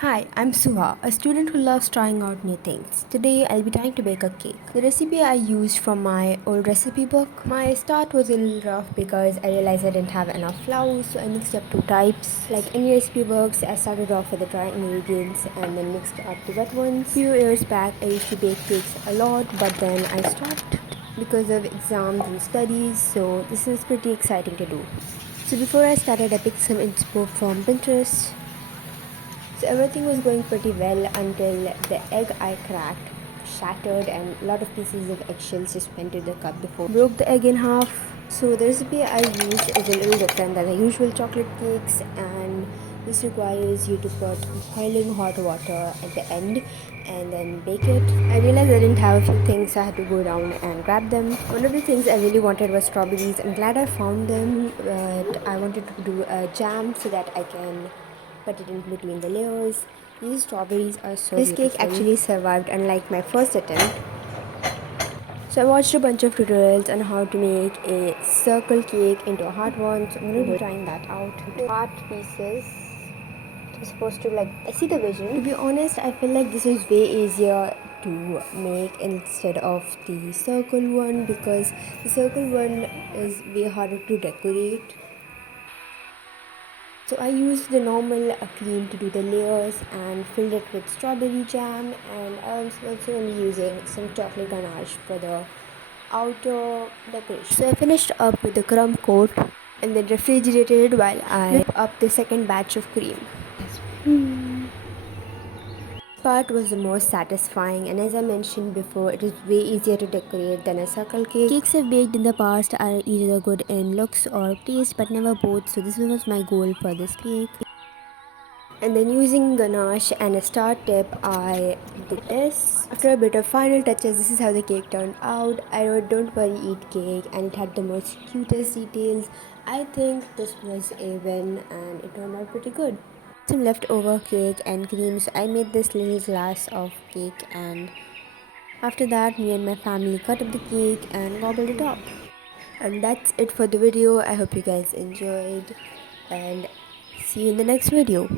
Hi, I'm Suha, a student who loves trying out new things. Today I'll be trying to bake a cake. The recipe I used from my old recipe book. My start was a little rough because I realized I didn't have enough flour, so I mixed up two types. Like any recipe books, I started off with the dry ingredients and then mixed up the wet ones. Few years back, I used to bake cakes a lot, but then I stopped because of exams and studies, so this is pretty exciting to do. So before I started, I picked some inspo from Pinterest. So everything was going pretty well until the egg I cracked shattered and a lot of pieces of eggshells just went into the cup before broke the egg in half. So the recipe I used is a little different than the usual chocolate cakes, and this requires you to put boiling hot water at the end and then bake it. I realized I didn't have a few things, so I had to go down and grab them. One of the things I really wanted was strawberries. I'm glad I found them, but I wanted to do a jam so that I can put it in between the layers. These strawberries are so beautiful. This cake actually survived unlike my first attempt. So I watched a bunch of tutorials on how to make a circle cake into a heart one. So I'm going to be trying that out. Heart pieces. It's supposed to like, I see the vision. To be honest, I feel like this is way easier to make instead of the circle one, because the circle one is way harder to decorate. So I used the normal cream to do the layers and filled it with strawberry jam, and I was also only using some chocolate ganache for the outer decoration. So I finished up with the crumb coat and then refrigerated while I whip up the second batch of cream. Part was the most satisfying, and as I mentioned before, it is way easier to decorate than a circle cake. Cakes I've baked in the past are either good in looks or taste, but never both, so this was my goal for this cake. And then using ganache and a star tip, I did this. After a bit of final touches, this is how the cake turned out. I wrote "Don't worry, eat cake," and it had the most cutest details. I think this was a win and it turned out pretty good. Some leftover cake and cream, so I made this little glass of cake, and after that me and my family cut up the cake and gobbled it up. And that's it for the video. I hope you guys enjoyed, and see you in the next video.